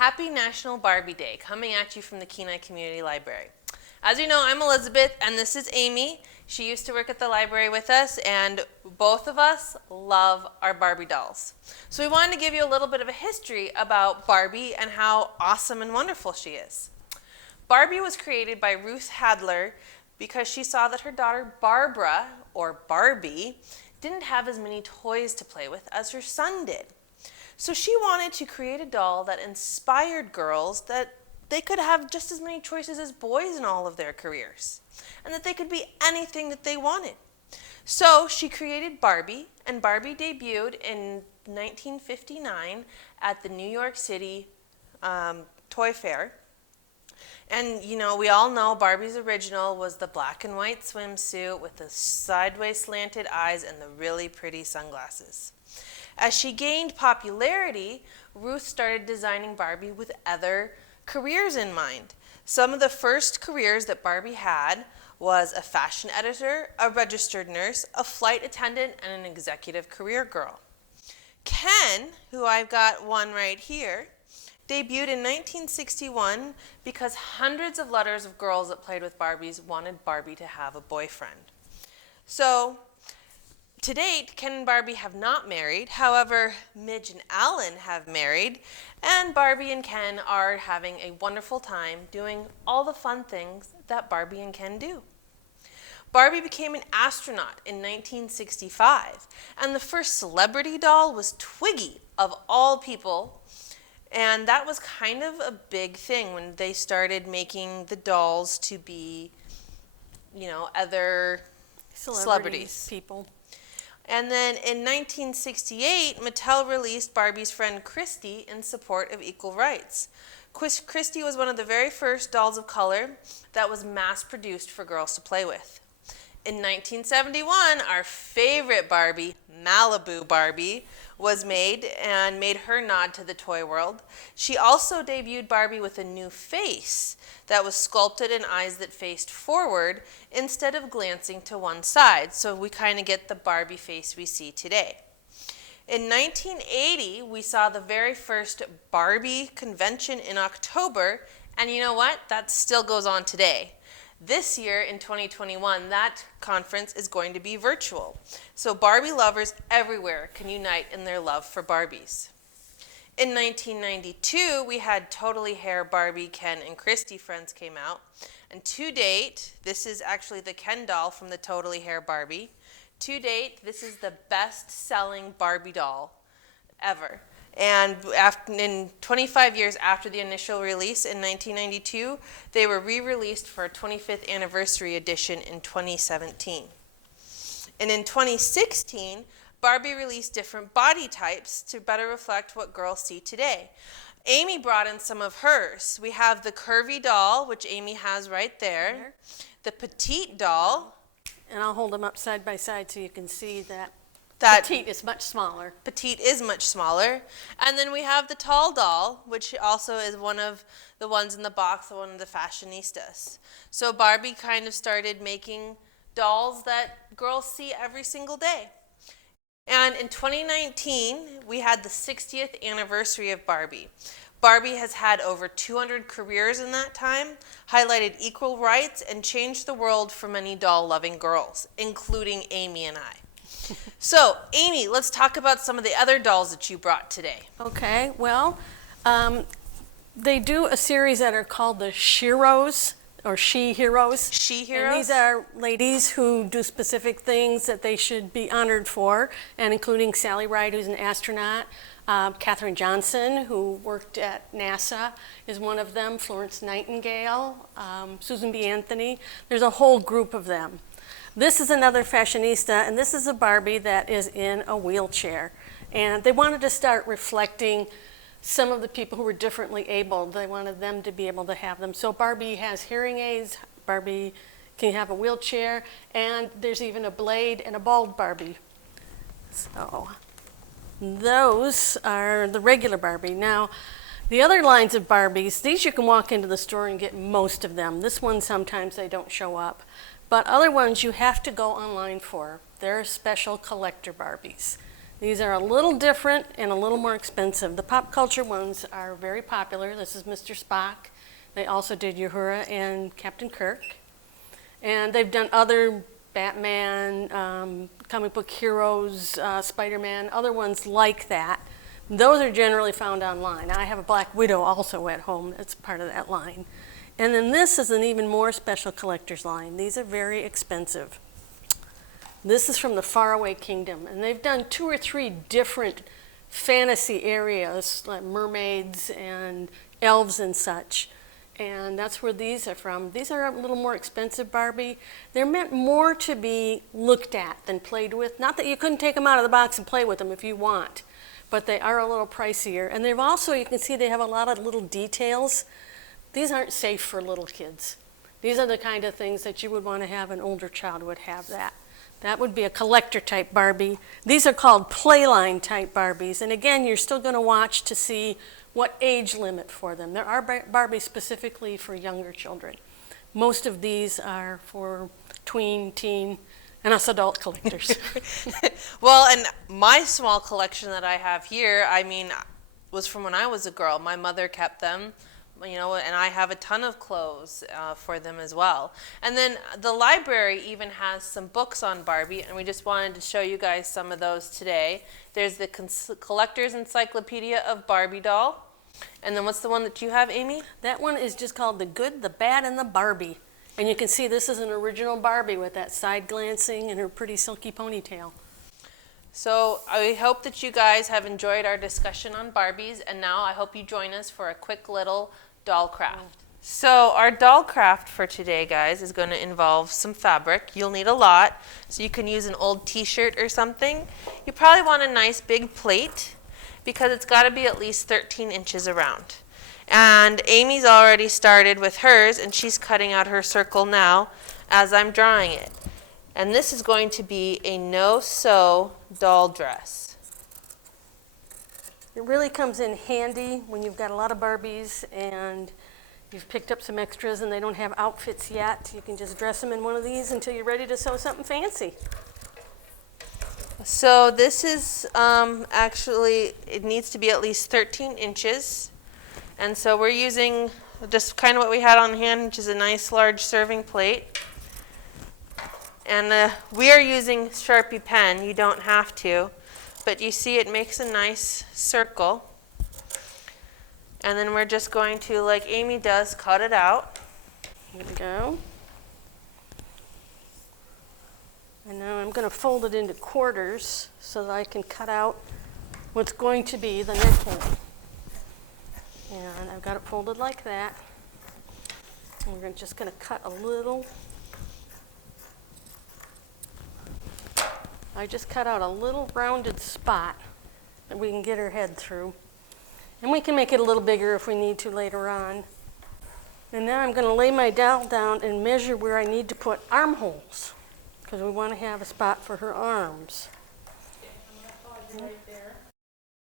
happy National Barbie Day, coming at you from the Kenai Community Library. As you know, I'm Elizabeth, and this is Amy. She used to work at the library with us, and both of us love our Barbie dolls. So we wanted to give you a little bit of a history about Barbie and how awesome and wonderful she is. Barbie was created by Ruth Handler because she saw that her daughter Barbara, or Barbie, didn't have as many toys to play with as her son did. So she wanted to create a doll that inspired girls that they could have just as many choices as boys in all of their careers, and that they could be anything that they wanted. So she created Barbie, and Barbie debuted in 1959 at the New York City Toy Fair. And you know, we all know Barbie's original was the black and white swimsuit with the sideways slanted eyes and the really pretty sunglasses. As she gained popularity, Ruth started designing Barbie with other careers in mind. Some of the first careers that Barbie had was a fashion editor, a registered nurse, a flight attendant, and an executive career girl. Ken, who I've got one right here, debuted in 1961 because hundreds of letters of girls that played with Barbies wanted Barbie to have a boyfriend. So, to date, Ken and Barbie have not married. However, Midge and Alan have married, and Barbie and Ken are having a wonderful time doing all the fun things that Barbie and Ken do. Barbie became an astronaut in 1965, and the first celebrity doll was Twiggy, of all people. And that was kind of a big thing when they started making the dolls to be, you know, other celebrities. People. And then in 1968, Mattel released Barbie's friend Christy in support of equal rights. Christy was one of the very first dolls of color that was mass-produced for girls to play with. In 1971, our favorite Barbie, Malibu Barbie, was made and made her nod to the toy world. She also debuted Barbie with a new face that was sculpted and eyes that faced forward instead of glancing to one side. So we kind of get the Barbie face we see today. In 1980, we saw the very first Barbie Convention in October, and you know what? That still goes on today. This year, in 2021, that conference is going to be virtual. So Barbie lovers everywhere can unite in their love for Barbies. In 1992, we had Totally Hair Barbie, Ken, and Christy Friends came out. And to date, this is actually the Ken doll from the Totally Hair Barbie. To date, this is the best-selling Barbie doll ever. And in 25 years after the initial release in 1992, they were re-released for a 25th anniversary edition in 2017. And in 2016, Barbie released different body types to better reflect what girls see today. Amy brought in some of hers. We have the curvy doll, which Amy has right there, the petite doll. And I'll hold them up side by side so you can see that. Petite is much smaller. Petite is much smaller. And then we have the tall doll, which also is one of the ones in the box, one of the fashionistas. So Barbie kind of started making dolls that girls see every single day. And in 2019, we had the 60th anniversary of Barbie. Barbie has had over 200 careers in that time, highlighted equal rights, and changed the world for many doll-loving girls, including Amy and I. So, Amy, let's talk about some of the other dolls that you brought today. Okay, well, they do a series that are called the Sheroes, or She Heroes. She Heroes? And these are ladies who do specific things that they should be honored for, and including Sally Ride, who's an astronaut. Katherine Johnson, who worked at NASA, is one of them. Florence Nightingale, Susan B. Anthony. There's a whole group of them. This is another fashionista, and this is a Barbie that is in a wheelchair. And they wanted to start reflecting some of the people who were differently abled. They wanted them to be able to have them. So Barbie has hearing aids, Barbie can have a wheelchair, and there's even a blade and a bald Barbie. So those are the regular Barbie. Now, the other lines of Barbies, these you can walk into the store and get most of them. This one, sometimes they don't show up. But other ones you have to go online for. They're special collector Barbies. These are a little different and a little more expensive. The pop culture ones are very popular. This is Mr. Spock. They also did Uhura and Captain Kirk. And they've done other Batman, comic book heroes, Spider-Man, other ones like that. Those are generally found online. I have a Black Widow also at home that's part of that line. And then this is an even more special collector's line. These are very expensive. This is from the Faraway Kingdom, and they've done 2 or 3 different fantasy areas, like mermaids and elves and such. And that's where these are from. These are a little more expensive, Barbie. They're meant more to be looked at than played with. Not that you couldn't take them out of the box and play with them if you want, but they are a little pricier. And they've also, you can see they have a lot of little details. These aren't safe for little kids. These are the kind of things that you would want to have. An older child would have that. That would be a collector type Barbie. These are called playline type Barbies. And again, you're still going to watch to see what age limit for them. There are Barbies specifically for younger children. Most of these are for tween, teen, and us adult collectors. Well, and my small collection that I have here, I mean, was from when I was a girl. My mother kept them, you know, and I have a ton of clothes for them as well. And then the library even has some books on Barbie, and we just wanted to show you guys some of those today. There's the Collector's Encyclopedia of Barbie Doll. And then what's the one that you have, Amy? That one is just called The Good, the Bad, and the Barbie. And you can see this is an original Barbie with that side glancing and her pretty silky ponytail. So I hope that you guys have enjoyed our discussion on Barbies, and now I hope you join us for a quick little doll craft. So our doll craft for today, guys, is going to involve some fabric. You'll need a lot, so you can use an old t-shirt or something. You probably want a nice big plate because it's got to be at least 13 inches around. And Amy's already started with hers, and she's cutting out her circle now as I'm drawing it. And this is going to be a no-sew doll dress. It really comes in handy when you've got a lot of Barbies and you've picked up some extras and they don't have outfits yet. You can just dress them in one of these until you're ready to sew something fancy. So this is actually, it needs to be at least 13 inches. And so we're using just kind of what we had on hand, which is a nice large serving plate. And we are using Sharpie pen. You don't have to. But you see it makes a nice circle. And then we're just going to, like Amy does, cut it out. There we go. And now I'm going to fold it into quarters so that I can cut out what's going to be the neck hole. And I've got it folded like that. And we're just going to cut a little. I just cut out a little rounded spot that we can get her head through. And we can make it a little bigger if we need to later on. And now I'm going to lay my dowel down and measure where I need to put armholes, because we want to have a spot for her arms. Right there.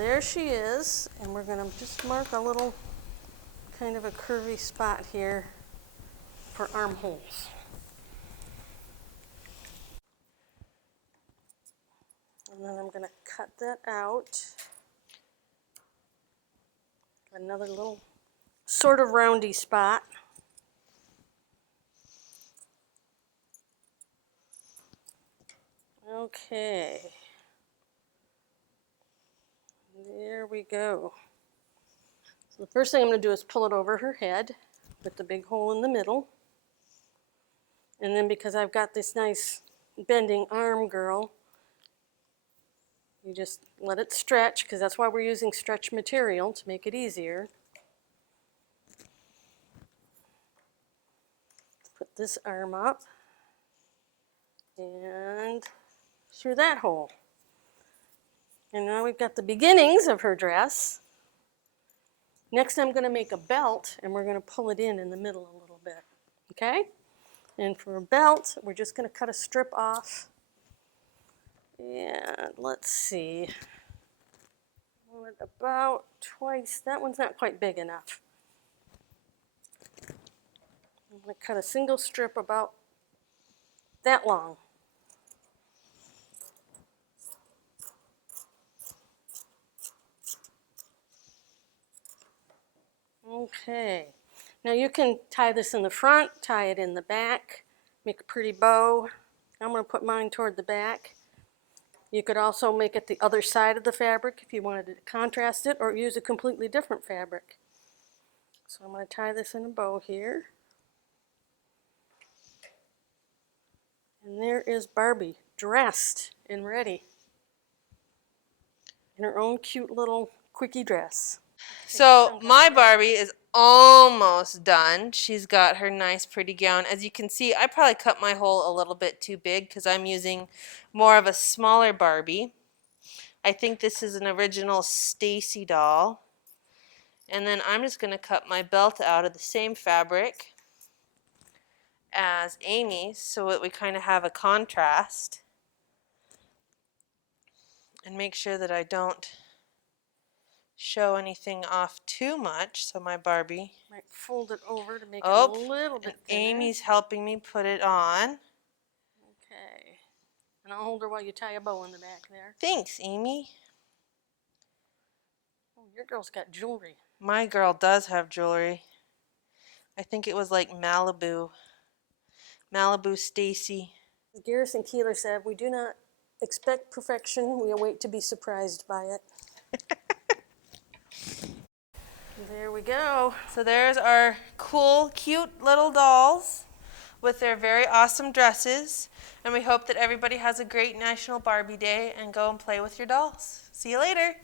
There she is, and we're going to just mark a little kind of a curvy spot here for armholes. And then I'm going to cut that out. Another little sort of roundy spot. Okay. There we go. So the first thing I'm going to do is pull it over her head with the big hole in the middle. And then because I've got this nice bending arm girl, you just let it stretch, because that's why we're using stretch material, to make it easier. Put this arm up and through that hole. And now we've got the beginnings of her dress. Next I'm going to make a belt, and we're going to pull it in the middle a little bit. Okay? And for a belt, we're just going to cut a strip off. And let's see, about twice. That one's not quite big enough. I'm going to cut a single strip about that long. Okay. Now you can tie this in the front, tie it in the back, make a pretty bow. I'm going to put mine toward the back. You could also make it the other side of the fabric if you wanted to contrast it or use a completely different fabric. So I'm going to tie this in a bow here. And there is Barbie, dressed and ready in her own cute little quickie dress. So my Barbie is almost done. She's got her nice pretty gown. As you can see, I probably cut my hole a little bit too big because I'm using more of a smaller Barbie. I think this is an original Stacy doll. And then I'm just going to cut my belt out of the same fabric as Amy's so that we kind of have a contrast. And make sure that I don't show anything off too much. So my Barbie. Might fold it over to make it a little bit thinner. Amy's helping me put it on. Okay. And I'll hold her while you tie a bow in the back there. Thanks, Amy. Oh, your girl's got jewelry. My girl does have jewelry. I think it was like Malibu. Malibu Stacy. As Garrison Keeler said, we do not expect perfection. We await to be surprised by it. There we go. So there's our cool, cute little dolls with their very awesome dresses. And we hope that everybody has a great National Barbie Day and go and play with your dolls. See you later.